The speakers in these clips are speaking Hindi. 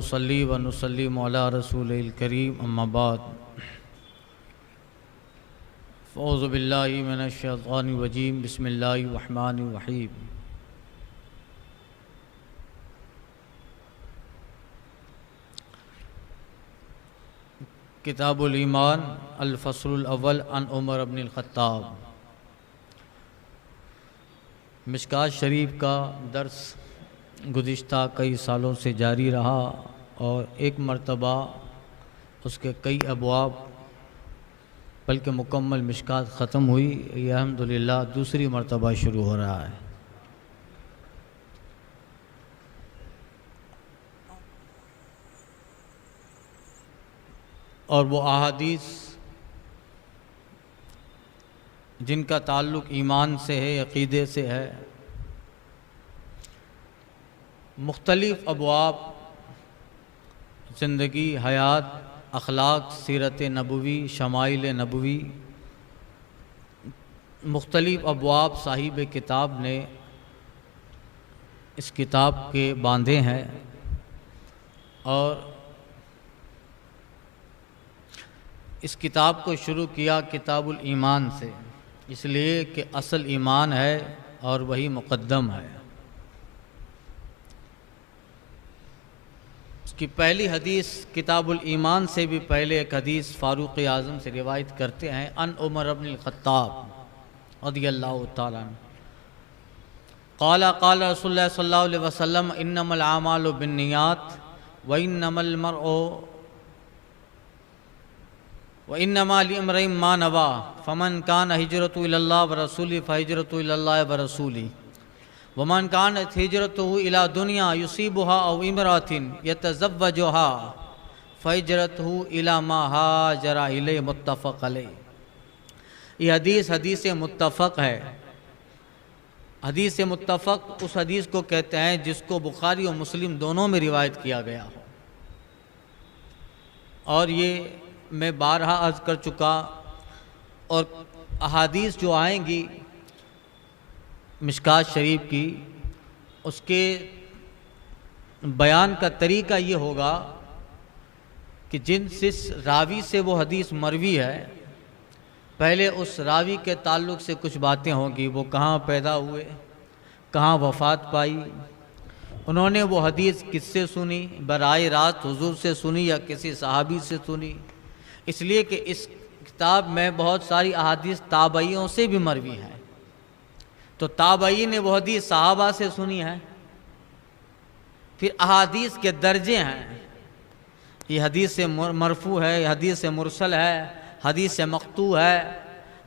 नुसल्ली व नुसल्लिम अला रसूलिल करीम अम्मा बाद फ़ौज़ु बिल्लाहि मिनश शैतानिर रजीम बिस्मिल्लाहिर रहमानिर रहीम। किताबुल ईमान अल फ़स्लुल अव्वल अन उमर इब्नुल ख़त्ताब। मिशकात शरीफ का दर्स गुज़िश्ता कई सालों से जारी रहा और एक मरतबा उसके कई अबवाब बल्कि मुकम्मल मिशकात ख़त्म हुई। यह अल्हम्दुलिल्लाह दूसरी मरतबा शुरू हो रहा है। और वो अहादीस जिनका ताल्लुक़ ईमान से है, अक़ीदे से है, मुख्तलिफ़ अबवाब ज़िंदगी, हयात, अखलाक, सीरत नबवी, शमाइल नबवी, मुख्तलिफ़ अबवाब साहिब किताब ने इस किताब के बांधे हैं। और इस किताब को शुरू किया किताबुल ईमान से, इसलिए कि असल ईमान है और वही मुक़द्दम है। इसकी पहली हदीस किताबुल ईमान से भी पहले एक हदीस फ़ारूक़ आज़म से रिवायत करते हैं। अन उमर इब्नुल ख़त्ताब रज़ियल्लाहु तआला अन्हु क़ाला क़ाला रसूलुल्लाह सल्लल्लाहु अलैहि वसल्लम इन्नमल आमालु बिन्नियात व इन्नमल मर्उ व इन्नमा लिइम्रिइन मा नवा फमन कान हिजरतु इलल्लाह व रसूलिही फहिजरतु इलल्लाह व रसूलिही वमन कानत हिजरतुहु इला दुनिया युसीबुहा औ इमरातिन यतज़व्वजुहा फहिजरतुहु इला मा हाजरा इलैहि मुत्तफ़क़ अलैहि। ये हदीस मुत्तफ़क़ है। हदीस मुत्तफ़क़ उस हदीस को कहते हैं जिसको बुखारी और मुस्लिम दोनों में रिवायत किया गया हो। और ये मैं बारहा अर्ज़ कर चुका। और अहादीस जो आएंगी मिशकात शरीफ की, उसके बयान का तरीका ये होगा कि जिस रावी से वो हदीस मरवी है, पहले उस रावी के ताल्लुक़ से कुछ बातें होंगी। वो कहाँ पैदा हुए, कहाँ वफ़ात पाई, उन्होंने वो हदीस किससे सुनी, बराए रास्त हुजूर से सुनी या किसी सहाबी से सुनी। इसलिए कि इस किताब में बहुत सारी अहादीस ताबईयों से भी मरवी हैं। तो ताबई ने वो हदीस सहाबा से सुनी है। फिर अहादीस के दर्जे हैं, ये हदीस से मरफू है, हदीस से मुरसल है, हदीस से मक़तू है।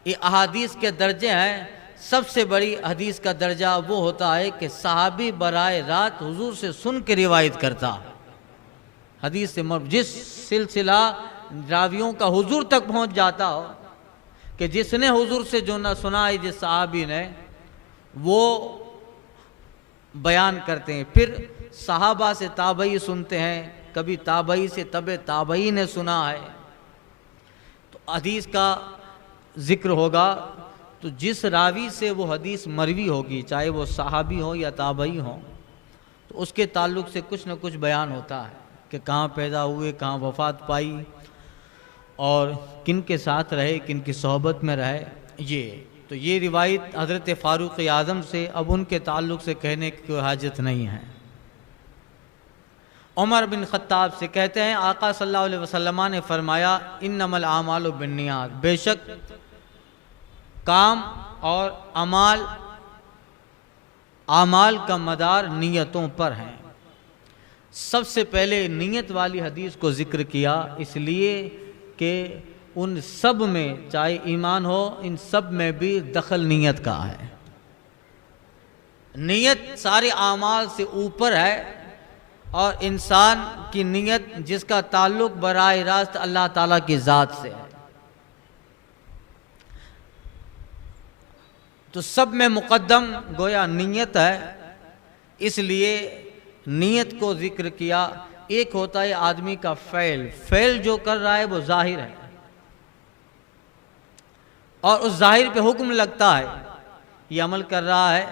ये अहादीस के दर्जे हैं। सबसे बड़ी हदीस का दर्जा वो होता है कि सहाबी बराए रात हुजूर से सुन के रिवायत करता। हदीस से जिस सिलसिला रावियों का हुजूर तक पहुंच जाता हो कि जिसने हुजूर से जो ना सुना है, जिस सहाबी ने, वो बयान करते हैं। फिर सहाबा से ताबई सुनते हैं, कभी ताबई से तबे ताबई ने सुना है। तो हदीस का ज़िक्र होगा तो जिस रावी से वो हदीस मरवी होगी, चाहे वो सहाबी हो या ताबई हो, तो उसके ताल्लुक़ से कुछ न कुछ बयान होता है कि कहाँ पैदा हुए, कहाँ वफ़ात पाई और किन के साथ रहे, किन की सोहबत में रहे। तो ये रिवायत हज़रत फ़ारूक़ आज़म से, अब उनके ताल्लुक़ से कहने की कोई हाजत नहीं है। उमर बिन ख़त्ताब से कहते हैं आका सल्लल्लाहु अलैहि वसल्लम ने फरमाया इन्नमल आमालु बिन्नियात, बेशक काम और आमाल का मदार नीयतों पर है। सबसे पहले नीयत वाली हदीस को ज़िक्र किया इसलिए कि उन सब में, चाहे ईमान हो, इन सब में भी दखल नीयत का है। नीयत सारे आमाल से ऊपर है और इंसान की नीयत जिसका ताल्लुक़ बराए रास्त अल्लाह ताला की ज़ात से है, तो सब में मुक़द्दम गोया नीयत है। इसलिए नीयत को ज़िक्र किया। एक होता है आदमी का फ़ैल जो कर रहा है वो ज़ाहिर है और उस ज़ाहिर पे हुक्म लगता है, ये अमल कर रहा है,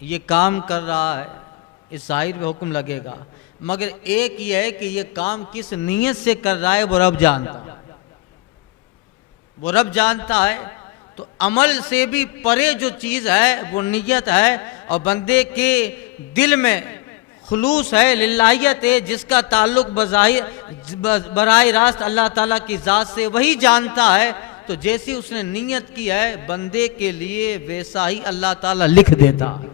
ये काम कर रहा है, इस ज़ाहिर पे हुक्म लगेगा। मगर एक ये है कि ये काम किस नीयत से कर रहा है वो रब जानता है, वो रब जानता है। तो अमल से भी परे जो चीज़ है वो नीयत है, और बंदे के दिल में खुलूस है, लिल्लाहियत है, जिसका ताल्लुक बराह रास्त अल्लाह ताला की ज़ात से, वही जानता है। तो जैसी उसने नीयत की है बंदे के लिए वैसा ही अल्लाह ताला लिख देता है।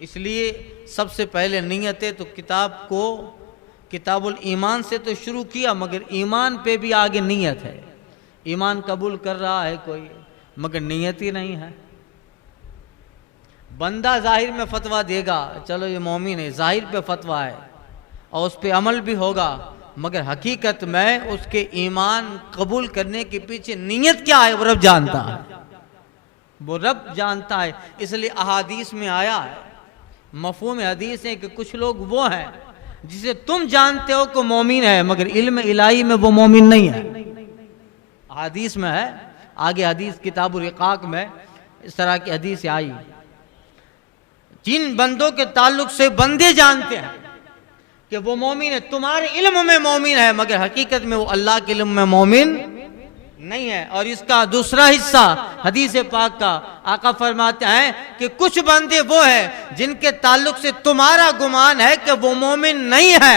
इसलिए सबसे पहले नीयत है, तो किताबुल ईमान से तो शुरू किया, मगर ईमान पे भी आगे नीयत है। ईमान कबूल कर रहा है कोई, मगर नीयत ही नहीं है। बंदा जाहिर में फतवा देगा, चलो ये मोमिन है, जाहिर पे फतवा है और उस पे अमल भी होगा, मगर हकीकत में उसके ईमान कबूल करने के पीछे नीयत क्या है वो रब जानता है, वो रब जानता है। इसलिए अहादीस में आया है, मफहूम हदीस है कि कुछ लोग वो हैं जिसे तुम जानते हो कि मोमिन है, मगर इल्म इलाही में वो मोमिन नहीं है। हदीस में है, आगे हदीस किताबुल रिकाक में इस तरह की हदीस आई। जिन बंदों के ताल्लुक से बंदे जानते हैं कि वो मोमिन है, तुम्हारे इल्म में मोमिन है, मगर हकीकत में वो अल्लाह के इल्म में मोमिन नहीं है। और इसका दूसरा हिस्सा हदीस पाक का आका फरमाते हैं कि कुछ बंदे वो हैं जिनके ताल्लुक से तुम्हारा गुमान है कि वो मोमिन नहीं है,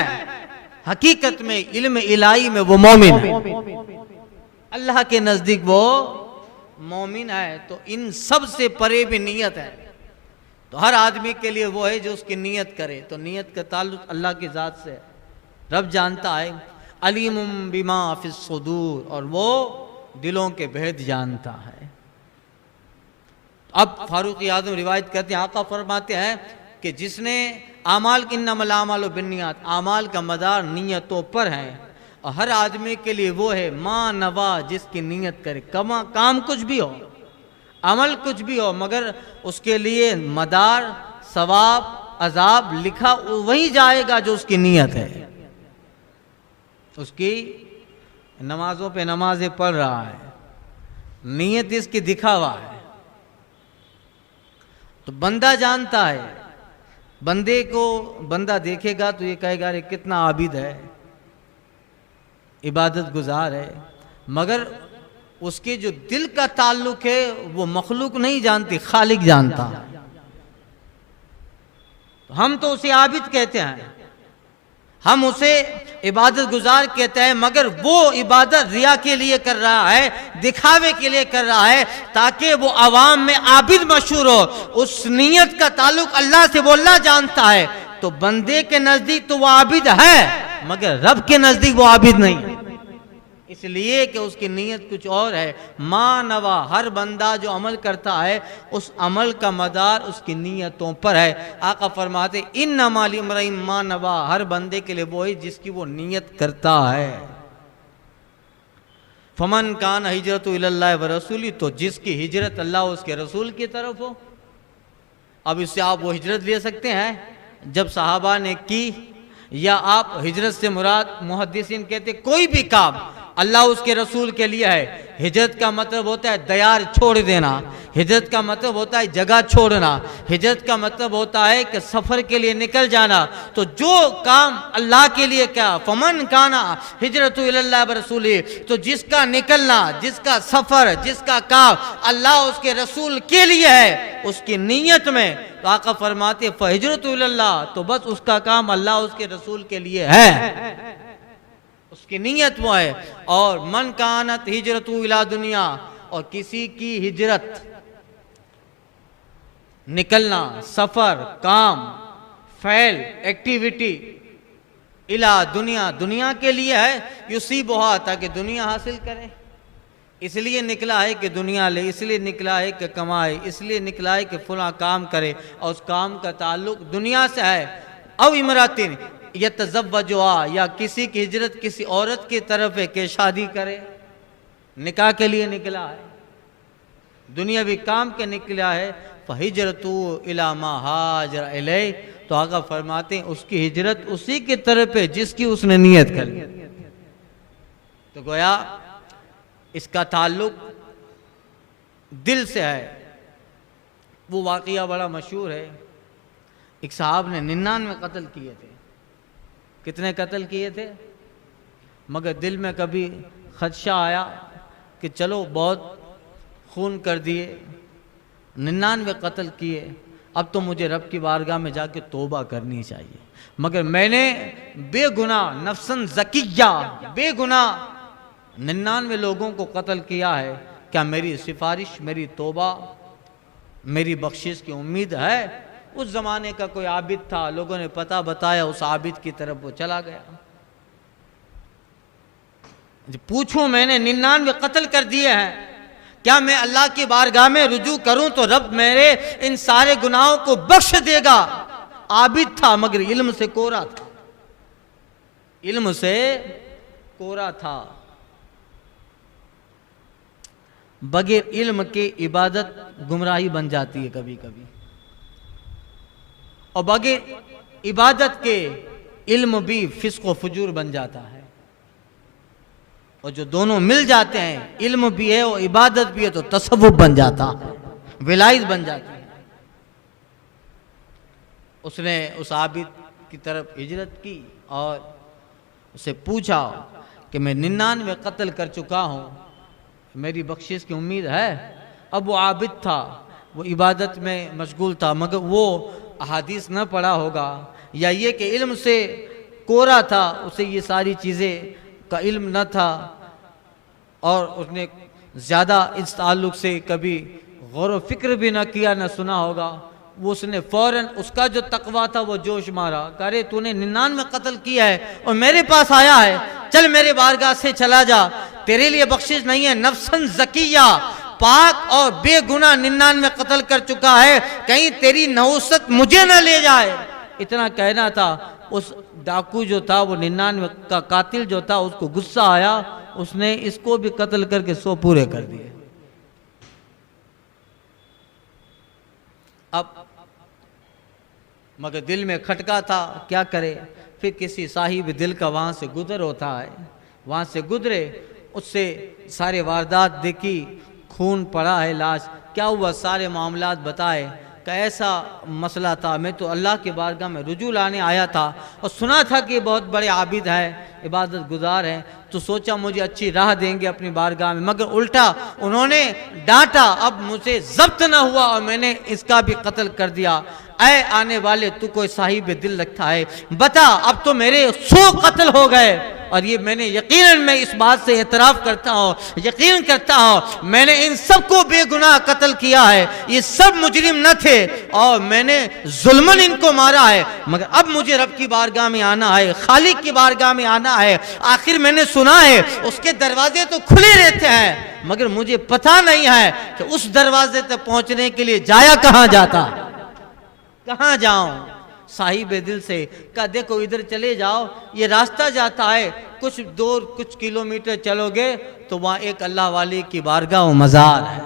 हकीकत में इल्म इलाही में वो मोमिन है, अल्लाह के नजदीक वो मोमिन है। तो इन सब से परे भी नीयत है। तो हर आदमी के लिए वो है जो उसकी नीयत करे। तो नीयत का ताल्लुक अल्लाह की ज़ात से, रब जानता है। अलीमुम बिमा फिस सुदूर, और वो दिलों के भेद जानता है। अब फारूक आज़म रिवायत करते हैं, आका फरमाते हैं कि जिसने आमाल इन्नमल आमालु बिन्नियात, आमाल का मदार नीयतों पर है, और हर आदमी के लिए वो है मा नवा, जिसकी नीयत करे। काम कुछ भी हो, अमल कुछ भी हो, मगर उसके लिए मदार सवाब अजाब लिखा वही जाएगा जो उसकी नीयत है। उसकी नमाजों पे नमाजें पढ़ रहा है, नीयत इसकी दिखावा है। तो बंदा जानता है, बंदे को बंदा देखेगा तो ये कहेगा अरे कितना आबिद है, इबादत गुजार है, मगर उसके जो दिल का ताल्लुक है वो मखलूक नहीं जानती, खालिक जानता है। तो हम तो उसे आबिद कहते हैं, हम उसे इबादत गुजार कहते हैं, मगर वो इबादत रिया के लिए कर रहा है, दिखावे के लिए कर रहा है, ताकि वो आवाम में आबिद मशहूर हो। उस नीयत का ताल्लुक अल्लाह से वो अल्लाह जानता है। तो बंदे के नजदीक तो वो आबिद है, मगर रब के नजदीक वो आबिद नहीं है, इसलिए कि उसकी नीयत कुछ और है। मानवा, हर बंदा जो अमल करता है उस अमल का मदार उसकी नीयतों पर है। आका फरमाते इन्नमा लिम्रिइन मानवा, हर बंदे के लिए वो है जिसकी वो नीयत करता है। फमन कान हिजरतु इलल्लाहि व रसूली, तो जिसकी हिजरत अल्लाह उसके रसूल की तरफ हो। अब इससे आप वो हिजरत ले सकते हैं जब सहाबा ने की, या आप हिजरत से मुराद मुहद्दिसीन कहते कोई भी काम अल्लाह उसके रसूल के लिए है। हिजरत का मतलब होता है दयार छोड़ देना, हिजरत का मतलब होता है जगह छोड़ना, हिजरत का मतलब होता है कि सफ़र के लिए निकल जाना। तो जो काम अल्लाह के लिए, क्या फमन काना हिजरतु इलल्लाहि व रसूली, तो जिसका निकलना, जिसका सफ़र, जिसका काम अल्लाह उसके रसूल के लिए है, उसकी नीयत में, तो आका फरमाते फहिजरतु इलल्लाह, तो बस उसका काम अल्लाह उसके रसूल के लिए है, उसकी नीयत वो है। और मन कानत हिजरतु इला दुनिया, और किसी की हिजरत, निकलना, सफर, काम, फैल, एक्टिविटी, इला दुनिया, दुनिया के लिए है, युसीबुहा, ताकि दुनिया हासिल करे, इसलिए निकला है कि दुनिया ले, इसलिए निकला है कि कमाए, इसलिए निकला है कि फला काम करे, और उस काम का ताल्लुक दुनिया से है। अब इमरातिन यतज़व्वजुहा, या किसी की हिजरत किसी औरत की तरफ है कि शादी करे, निकाह के लिए निकला है, दुनियावी काम के निकला है। फ़हिजरतु इला मा हाजर इलैहि, तो आका फरमाते हैं उसकी हिजरत उसी की तरफ है जिसकी उसने नियत करी। तो गोया इसका ताल्लुक दिल से है। वो वाक़या बड़ा मशहूर है। एक साहब ने 99 कत्ल किए थे। कितने कत्ल किए थे? मगर दिल में कभी खदशा आया कि चलो बहुत खून कर दिए, 99 कत्ल किए, अब तो मुझे रब की बारगाह में जाके तौबा करनी चाहिए। मगर मैंने बेगुनाह नफ्सन ज़किया बेगुनाह 99 लोगों को कत्ल किया है, क्या मेरी सिफारिश, मेरी तौबा, मेरी बख्शिश की उम्मीद है? उस ज़माने का कोई आबिद था, लोगों ने पता बताया, उस आबिद की तरफ वो चला गया। पूछूं मैंने 99 कत्ल कर दिए हैं, क्या मैं अल्लाह की बारगाह में रुजू करूं तो रब मेरे इन सारे गुनाहों को बख्श देगा? आबिद था मगर इल्म से कोरा था, इल्म से कोरा था। बगैर इल्म के इबादत गुमराही बन जाती है कभी कभी, और बगैर इबादत के इल्म भी फिस्क व फुजूर बन जाता है। और जो दोनों मिल जाते हैं, इल्म भी है और इबादत भी है, तो तसव्वुफ बन जाता है, विलायत बन जाती है। उसने उस आबिद की तरफ हिजरत की और उसे पूछा कि मैं 99 कत्ल कर चुका हूँ, मेरी बख्शिश की उम्मीद है? अब वो आबिद था, वो इबादत में मशगूल था, मगर वो अहादीस न पढ़ा होगा, या ये कि इल्म से कोरा था, उसे ये सारी चीज़ें का इल्म न था, और उसने ज़्यादा इस ताल्लुक़ से कभी गौर व फिक्र भी न किया, न सुना होगा। वो उसने फ़ौरन, उसका जो तकवा था वो जोश मारा, अरे तूने 99 कत्ल किया है और मेरे पास आया है, चल मेरे बारगाह से चला जा, तेरे लिए बख्शिश नहीं है। नफ्सन ज़किया, पाक और बेगुनाह 99 कत्ल कर चुका है, कहीं तेरी नहुसत मुझे न ले जाए। इतना कहना था। उस डाकू जो था, वो 99 का कातिल जो था, उसको गुस्सा आया, उसने इसको भी कत्ल करके 100 पूरे कर दिए। अब मगर दिल में खटका था, क्या करे? फिर किसी साहिब दिल का वहाँ से गुजर होता है, वहाँ से गुजरे, उससे सारे वारदात देखी, खून पड़ा है, लाश, क्या हुआ, सारे मामलात बताए कि ऐसा मसला था, मैं तो अल्लाह के बारगाह में रुजू लाने आया था और सुना था कि बहुत बड़े आबिद हैं, इबादत गुजार हैं, तो सोचा मुझे अच्छी राह देंगे अपनी बारगाह में, मगर उल्टा उन्होंने डांटा, अब मुझे जब्त न हुआ और मैंने इसका भी कत्ल कर दिया। ऐ आने वाले, तू कोई साहिब दिल रखता है, बता, अब तो मेरे 100 कत्ल हो गए, और ये मैंने यकीनन, मैं इस बात से एतराफ़ करता हूँ, यकीन करता हूँ, मैंने इन सबको बेगुनाह कत्ल किया है, ये सब मुजरिम न थे और मैंने जुल्मन इनको मारा है, मगर अब मुझे रब की बारगाह में आना है, खालिक की बारगाह में आना है। आखिर मैंने सुना है उसके दरवाजे तो खुले रहते हैं, मगर मुझे पता नहीं है कि उस दरवाजे तक पहुंचने के लिए जाया कहाँ जाता, कहाँ जाऊं? साहिब दिल से कहा, देखो इधर चले जाओ, ये रास्ता जाता है, कुछ किलोमीटर चलोगे तो वहाँ एक अल्लाह वाले की बारगाह व मज़ार है,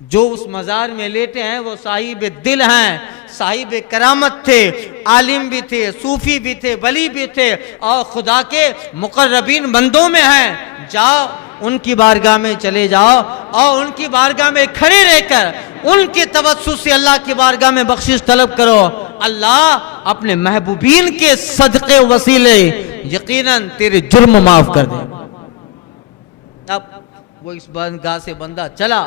जो उस मज़ार में लेटे हैं वो साहिब दिल हैं, साहिब करामत थे, आलिम भी थे, सूफी भी थे, वली भी थे, और खुदा के मुकर्रबीन बंदों में हैं। जाओ उनकी बारगाह में चले जाओ और उनकी बारगाह में खड़े रहकर उनके तवस्सुल से अल्लाह की बारगाह में बख्शिश तलब करो। अल्लाह अपने महबूबीन के सदक़े वसीले यकीनन तेरे जुर्म माफ कर दे। अब वो इस बारगाह से बंदा चला,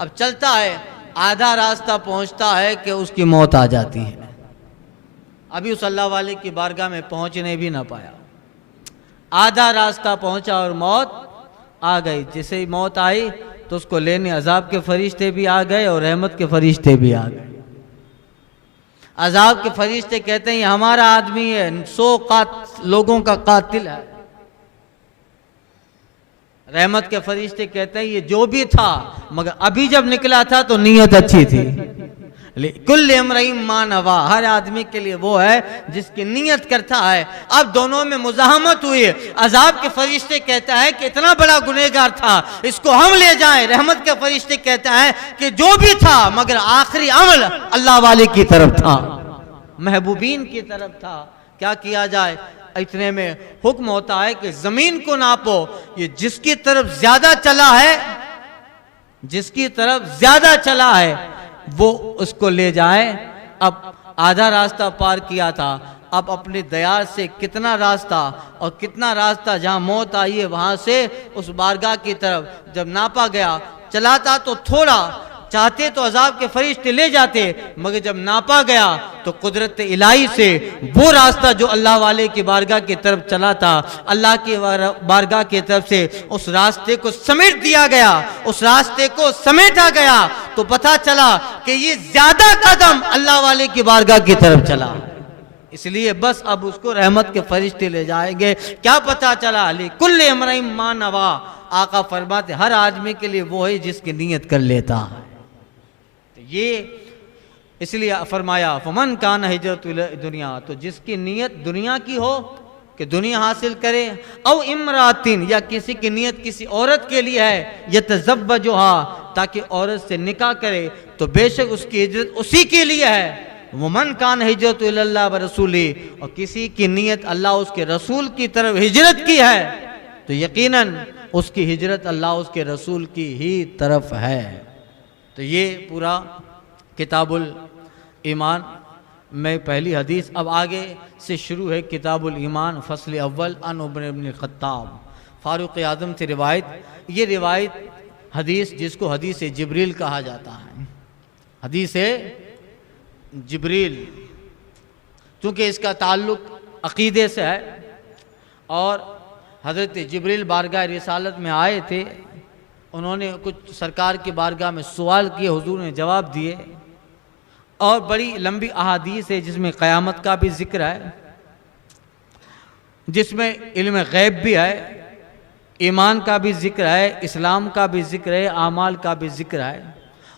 अब चलता है, आधा रास्ता पहुंचता है कि उसकी मौत आ जाती है। अभी उस अल्लाह वाले की बारगाह में पहुंचने भी ना पाया, आधा रास्ता पहुंचा और मौत आ गई। जैसे ही मौत आई तो उसको लेने अजाब के फरिश्ते भी आ गए और रहमत के फरिश्ते भी आ गए। अजाब के फरिश्ते कहते हैं ये हमारा आदमी है, 100 लोगों का कातिल है। रहमत के फरिश्ते कहते हैं ये जो भी था, मगर अभी जब निकला था तो नीयत अच्छी थी। कुल इम्रिइन मा नवा, हर आदमी के लिए वो है जिसकी नीयत करता है। अब दोनों में मुज़ाहमत हुई। अजाब के फरिश्ते कहता है कि इतना बड़ा गुनहगार था, इसको हम ले जाएं। रहमत के फरिश्ते कहता है कि जो भी था, मगर आखिरी अमल अल्लाह वाले की तरफ था, महबूबीन की तरफ था। क्या किया जाए? इतने में हुक्म होता है कि जमीन को नापो, ये जिसकी तरफ ज्यादा चला है, जिसकी तरफ ज्यादा चला है वो उसको ले जाए। अब आधा रास्ता पार किया था, अब अपने दया से कितना रास्ता और कितना रास्ता जहाँ मौत आई है वहाँ से उस बारगाह की तरफ जब नापा गया, चलाता तो थोड़ा, चाहते तो अजाब के फरिश्ते ले जाते, मगर जब नापा गया तो कुदरत इलाही से वो रास्ता जो अल्लाह वाले की बारगाह की तरफ चला था, अल्लाह की बारगाह की तरफ से उस रास्ते को समेट दिया गया, उस रास्ते को समेटा गया, तो पता चला कि ये ज्यादा कदम अल्लाह वाले की बारगाह की तरफ चला। इसलिए बस अब उसको रहमत के फरिश्ते ले जाएंगे। क्या पता चला, अली कुल्ले अमरइन मा नवा, आका फरमाते हर आदमी के लिए वो है जिसकी नीयत कर लेता है। ये इसलिए फरमाया फमन कान हिजरत दुनिया, तो जिसकी नीयत दुनिया की हो कि दुनिया हासिल करे, औ इमरातिन, या किसी की नीयत किसी औरत के लिए है, यतज़व्वजुहा, ताकि औरत से निकाह करे, तो बेशक उसकी हिजरत उसी के लिए है। वमन कान हिजरत इल्लल्लाह व रसूली, और किसी की नीयत अल्लाह उसके रसूल की तरफ हिजरत की है, तो यकीनन उसकी हिजरत अल्लाह उसके रसूल की ही तरफ है। तो ये पूरा किताबुल ईमान में पहली हदीस। अब आगे से शुरू है किताबुल ईमान, फसल अव्वल अन उमर इब्न खत्ताब फारूक आज़म से रिवायत। ये रिवायत हदीस जिसको हदीस जिब्रील कहा जाता है, हदीस जिब्रील, चूँकि इसका ताल्लुक़ अक़ीदे से है और हज़रत जिब्रील बारगाह रिसालत में आए थे, उन्होंने कुछ सरकार की बारगाह में सवाल किए, हुजूर ने जवाब दिए, और बड़ी लंबी अहादीस है जिसमें क़यामत का भी जिक्र है, जिसमें इल्म गैब भी है, ईमान का भी जिक्र है, इस्लाम का भी जिक्र है, आमाल का भी जिक्र है,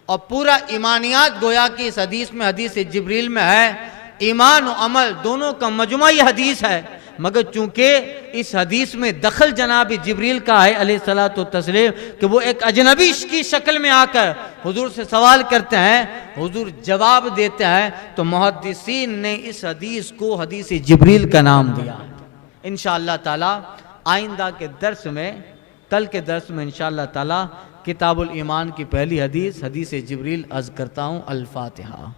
और पूरा ईमानियात गोया कि इस हदीस में, हदीस जिब्रील में है। ईमान और अमल दोनों का मजमा ये हदीस है, मगर चूंकि इस हदीस में दखल जनाब जिब्रील का है अलैहिस्सलातु तस्लीम, कि वो एक अजनबी की शक्ल में आकर हुजूर से सवाल करते हैं, हुजूर जवाब देते हैं, तो मुहद्दिसीन ने इस हदीस को हदीस जिब्रील का नाम दिया। इंशाअल्लाह ताला आइंदा के दर्स में, कल के दर्स में इंशाअल्लाह ताला किताबुल ईमान की पहली हदीस, हदीस जिब्रील अर्ज़ करता हूँ। अल फातिहा।